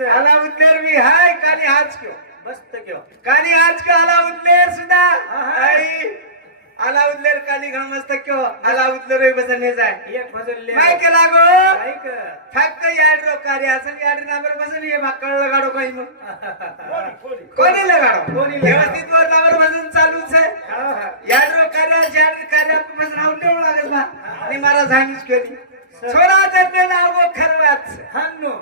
भरागीच आला उतलेर मी हाय काली आज क्यों मस्त घेऊ. काली आज का आला उतलेर सुद्धा. आई आला उतलेर काली घण मस्त क्यों आला उतलेर बसने जाय. एक भजन ले माय के लागो. ऐक फक्त याड्रो कार्य असं याड्री नाबर बसन ये भाकळ लगाडो काही मग. कोणी लगाडो कोणी? व्यवस्थित वर नावर भजन चालूच आहे. हा, हा. याड्रो कार्य याड्री कार्य भजन राहून देऊ लागत बा आणि मला केली छोरा खरवाच. हाणू.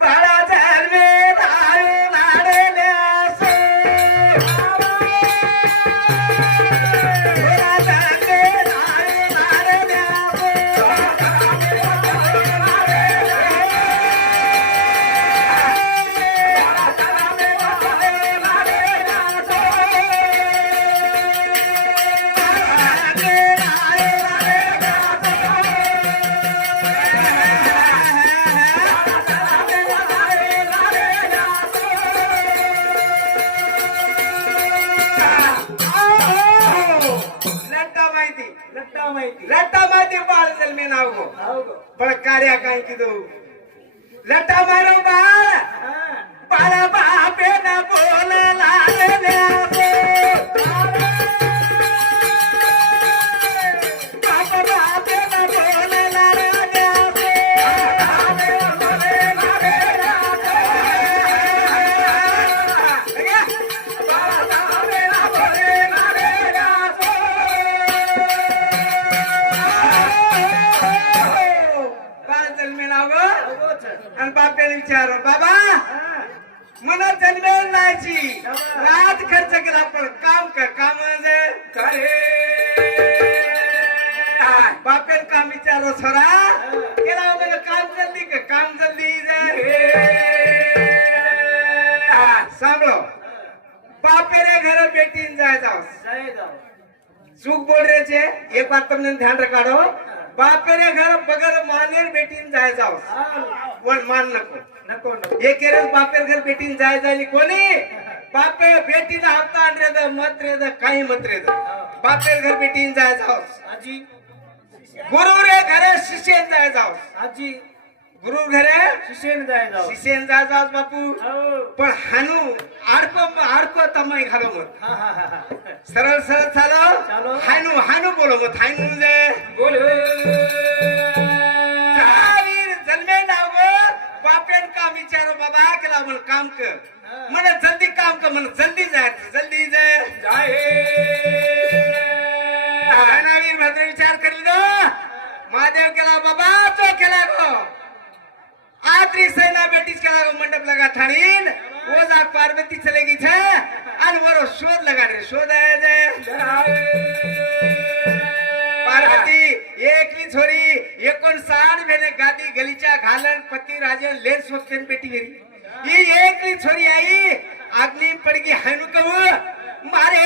बाळा जन्मे रायो लाडल्यास लट्टा माहिती? लट्टा माहिती बाळ जन्मे नाव गो. हाव गो. पण कार्या काय किदो लटा मारो नाहीची रात खर्च केला पण काम कर काम? बापेल काम विचारो सरा. केला मला काम जल्दी का काम जल्दी सांभळो. बापेरे घर बेटीन जाय जाओ चूक बोल रहे छे एक बात तुमने ध्यान रखाडो. बापेरे घर बगर मानेर बेटीन जाय जाओ. वन मान नको. नको नको. हे केलं बापेर घर बेटीन जाय जायली कोणी? बापे मत रे तर काही मत रे तर बापेर घर बेटीन जाय जाओ आजी. गुरु रे घरे शिष्यन जाय जाओ आजी. गुरु घरे शिशेन जाय जाऊ शिष्यन जाय जाओ बापू. हो. पण हानू आडको आडको तमाई घालो मत. सरळ सरळ चालो. चालो हानू हानू बोलो मत हानू जे. बोल. जन्मे नाव. बापेन काम विचारो बाबा केला म्हण काम कर. म्हण जल्दी काम कर म्हण जल्दी जायचं जल्दी नावीर भद्र विचार करी दो महादेव केला बाबा तो केला गो. आत्री सेना बेटीच केला गो मंडप लगा थाळीन वो जा पार्वती चले गी थे आणि वरो शोध लगा रे शोध आहे जे. पार्वती एकली छोरी एकोण साठ भेने गादी गलीच्या घालन पती राजन लेन सोबतेन बेटी मेरी ही एकली छोरी आई आगली पडगी हाणू कहू मारे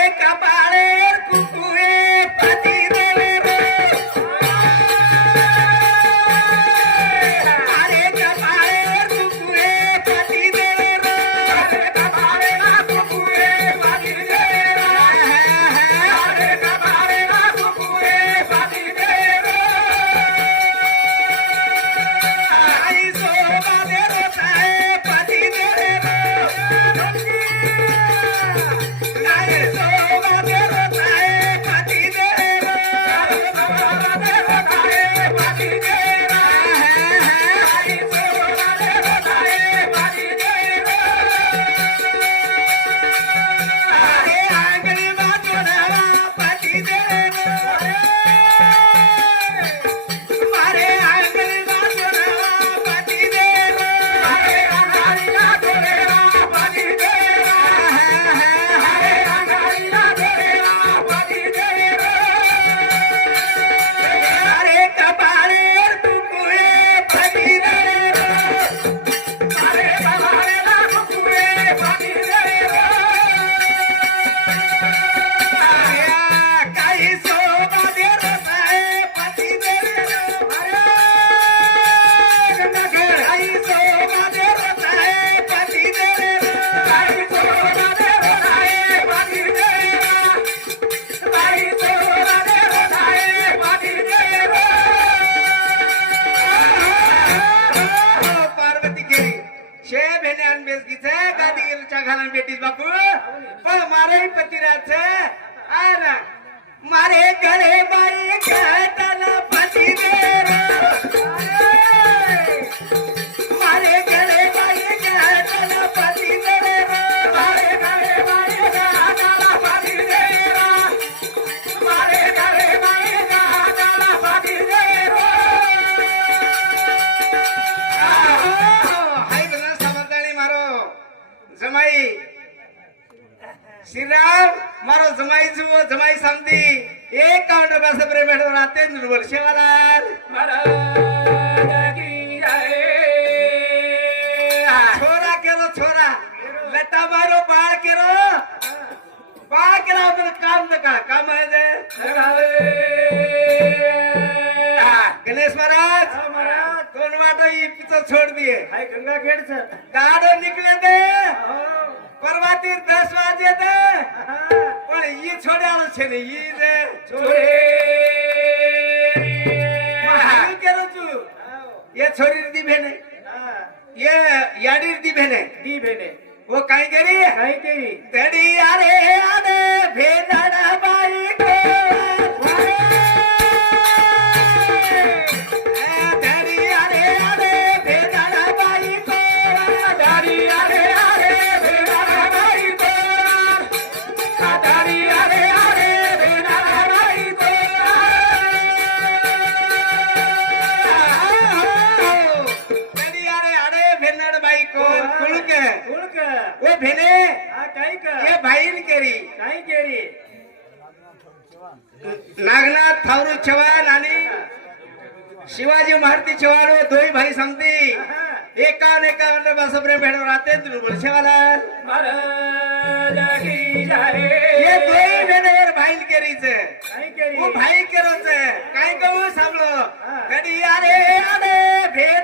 आला केलं? बा केला काम तर काय काम गणेश महाराज महाराज. छोड दिये गंगा निकले ते. हो. परवा ती दस वाजे ते. पण ई छोड्या छे ने ई जे छोडे केलं तू ये छोरी दी भेणे ये याडीर दी भेने दी भेने वो कहीं केरी? कहीं केरी? तेरी यारे आदे भेनड़ा बाई। ಕನ್ನಡ बाई कोण कुळक. ಓ ಭೆನೆ ಆ ಕೈಕ ಏ ಬಾಯಿನ ಕೇರಿ ಕೈ ಕೇರಿ नागनाथ थावरू चव्हाण आणि शिवाजी महारती चव्हाण व दोही भाई सांगते. एका एका अंडे बासप्रेम भेट राहते तुम्ही भाईल केरीच भाई केरोच काय कहू सांगलो कधी अरे अरे भेट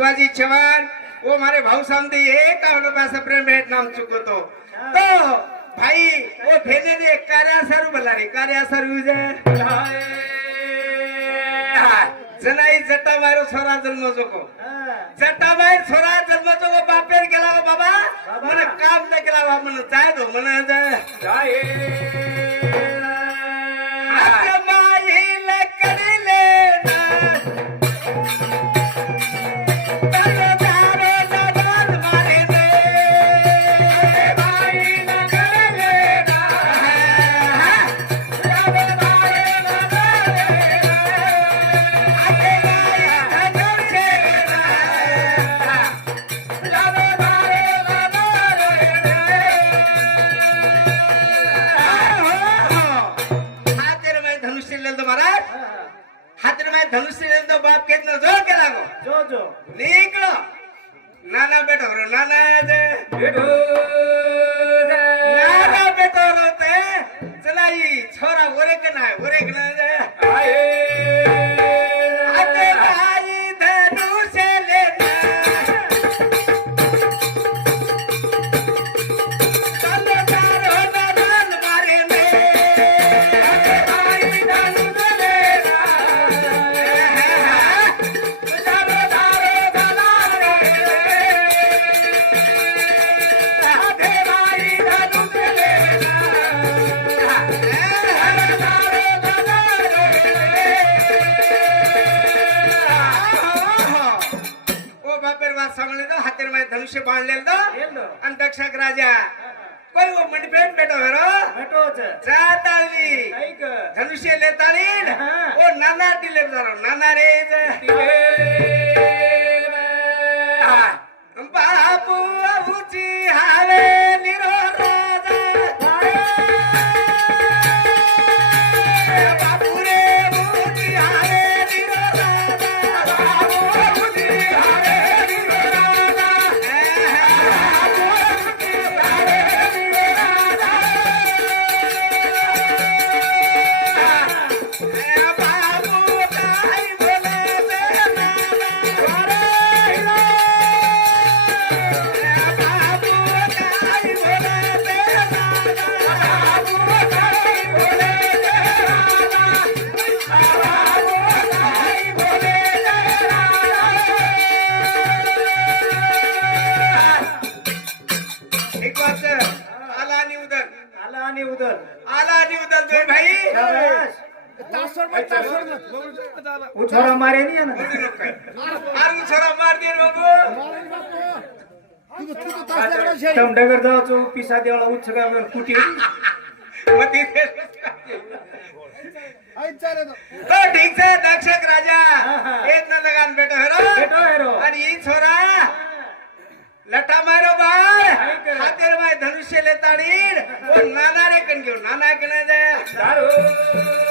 मारुती शिवाजी चव्हाण वो मारे भाऊ सामने एक પાસે પ્રેમ ભેટ નામ ચૂકતો તો ભાઈ ઓ ભેજે ને કાર્યા સારું બલારી કાર્યા સારું છે જનાઈ જટા મારો છોરા જન્મ જોકો હા જટા માર છોરા જન્મ જોકો બાપેર કેલા બાબા બાબા. મને કામ ન કેલા મને જાય દો મને હાથ ಸಗಳದು ಹತ್ತಿರ ಮೈ ಧನುಷ ಬಾಣ್ಲೆಲ್ದು ಅಂತಕ್ಷಕ ರಾಜ કોઈ મનપેટ બેટો હેરો બેટો છે ચાતાલી કઈક ધનુષ્ય લેતાલી ઓ નાના ટીલે નાના રે ટીલે छोरा मारे नहीं है ना अरे उछोरा मार पिसा देवाला उछगावर कुटी मती ठीक से दक्षक राजा इतना लगान बेटो हेरो बेटो हेरो आणि ही छोरा लटा मारो बाळ हातेर बाय धनुष्य लेताडीन नाना रेकन घेऊन नाना ऐकण्याचा दारू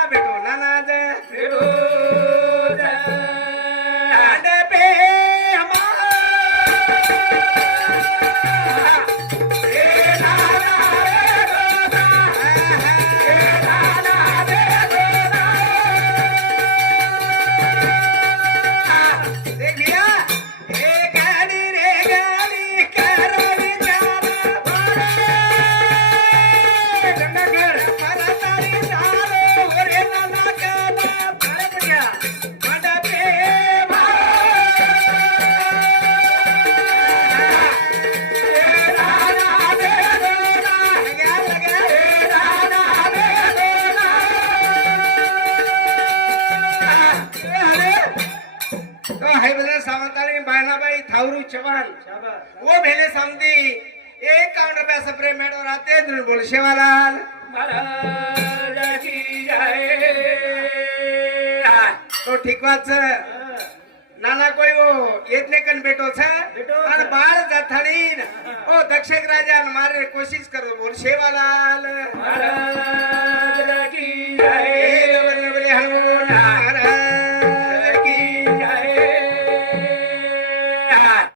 मी प्रेम मॅडम राहते बोल शेवालाल. तो ठीक वाच. नाना कोई वो येत नाही कन भेटो आणि बाळ बाहर जथानीन ओ दक्षक राजा मारे कोशिश करो बोल शेवालाल. महाराज हनुमान